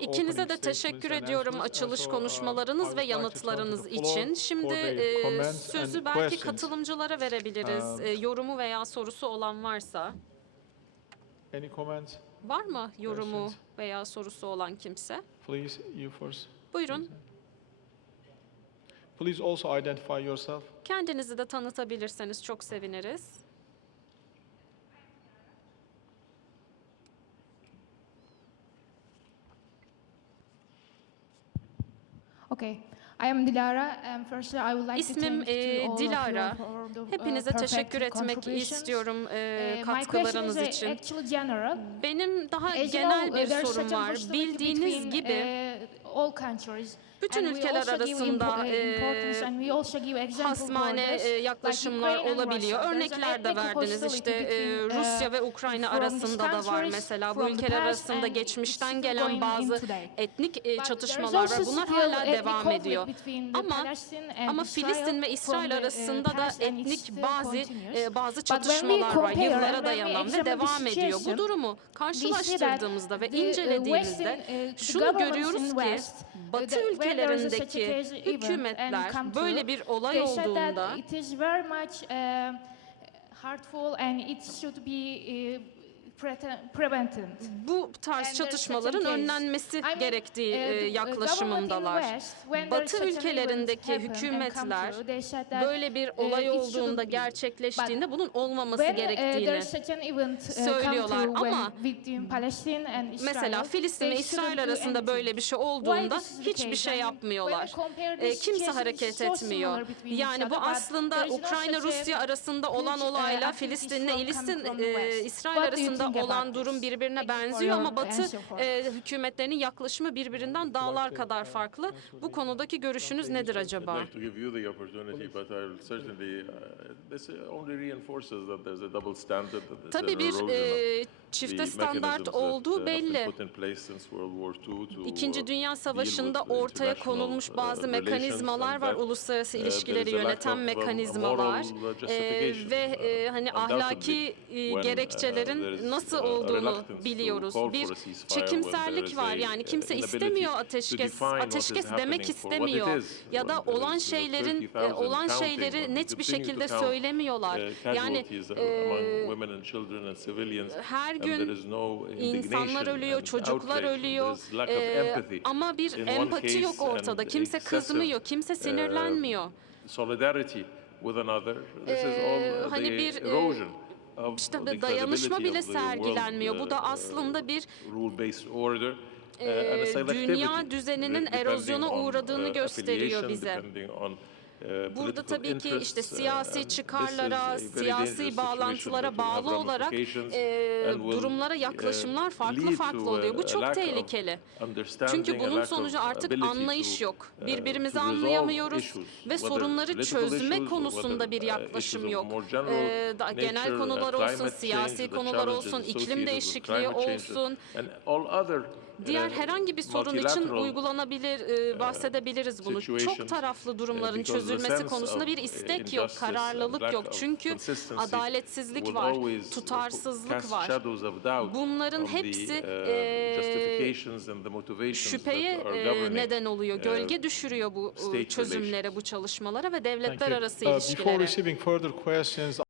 İkinize de teşekkür ediyorum açılış uh, konuşmalarınız ve yanıtlarınız için. Şimdi e, sözü belki katılımcılara verebiliriz. Um, E, yorumu veya sorusu olan varsa. Var mı yorumu veya sorusu olan kimse? Buyurun. Please also identify yourself. Kendinizi de tanıtabilirseniz çok seviniriz. Okay. I am Dilara. and firstly, I would like to İsmim thank to e, all of Dilara. uh, Hepinize teşekkür etmek istiyorum e, Uh, katkılarınız is için. actually general. Benim daha genel bir uh, sorum var. Bildiğiniz gibi uh. Bütün ülkeler arasında uh, e, hasmane e, yaklaşımlar olabiliyor. Örnekler de verdiniz. İşte e, uh, Rusya ve Ukrayna arasında da var mesela. Bu ülkeler arasında geçmişten gelen bazı etnik e, is çatışmalar var. Bunlar hala devam ediyor. Ama ama Filistin ve İsrail uh, arasında da etnik bazı e, bazı çatışmalar var. Yıllara dayanan ve devam ediyor. Bu durumu karşılaştırdığımızda ve uh, incelediğimizde uh, şunu görüyoruz ki Batı ülkelerindeki hükümetler böyle bir olay olduğunda hurtful and it should be uh. Bu tarz çatışmaların önlenmesi gerektiği uh, e, uh, yaklaşımındalar. Batı ülkelerindeki hükümetler Böyle bir uh, olay olduğunda gerçekleştiğinde bunun olmaması gerektiğini söylüyorlar. Ama Mesela Filistin ve İsrail arasında böyle bir şey olduğunda hiçbir şey yapmıyorlar. E, kimse hareket etmiyor. Yani bu aslında there is no Ukrayna such a Rusya arasında olan olayla Filistin'le e. İsrail arasında think olan durum birbirine benziyor ama Batı e, hükümetlerinin yaklaşımı birbirinden dağlar kadar farklı. Bu konudaki görüşünüz nedir acaba? uh, Tabii bir e, çifte standart uh, olduğu belli. uh, İkinci Dünya Savaşı'nda ortaya konulmuş uh, bazı mekanizmalar var, uluslararası uh, ilişkileri yöneten mekanizmalar justification, ve e, hani uh, ahlaki e, uh, gerekçelerin nasıl uh, olduğunu biliyoruz. Bir çekimserlik is var yani uh, kimse inability istemiyor ateşkes, ateşkes demek istemiyor is. ya da olan uh, şeylerin e, 30,000 olan şeyleri net bir şekilde count, söylemiyorlar. uh, Yani e, civilians, her gün İnsanlar ölüyor, çocuklar ölüyor empathy ama bir empati yok ortada. Kimse kızmıyor, kimse uh, sinirlenmiyor. solidarity with another. This is Ee, all uh, hani the bir, e, erosion İşte dayanışma bile sergilenmiyor. Bu da uh, aslında bir Ee, selectivity, dünya düzeninin erozyona on, uğradığını uh, gösteriyor bize. Uh, Burada tabii ki işte uh, siyasi çıkarlara, siyasi bağlantılara bağlı olarak e, durumlara uh, yaklaşımlar farklı farklı oluyor. Bu çok tehlikeli. Çünkü bunun sonucu artık anlayış yok. uh, Birbirimizi anlayamıyoruz ve sorunları çözme konusunda bir uh, yaklaşım yok. Ee, da- genel uh, konular olsun, siyasi konular olsun, iklim değişikliği olsun. Diğer herhangi bir sorun için uygulanabilir, e, bahsedebiliriz bunu. Çok taraflı durumların because the çözülmesi konusunda bir istek yok, kararlılık yok. Çünkü adaletsizlik var, tutarsızlık var. Bunların hepsi uh, e, şüpheye e, neden oluyor. uh, Gölge düşürüyor bu e, çözümlere, bu çalışmalara ve devletler arası Uh, ilişkilere.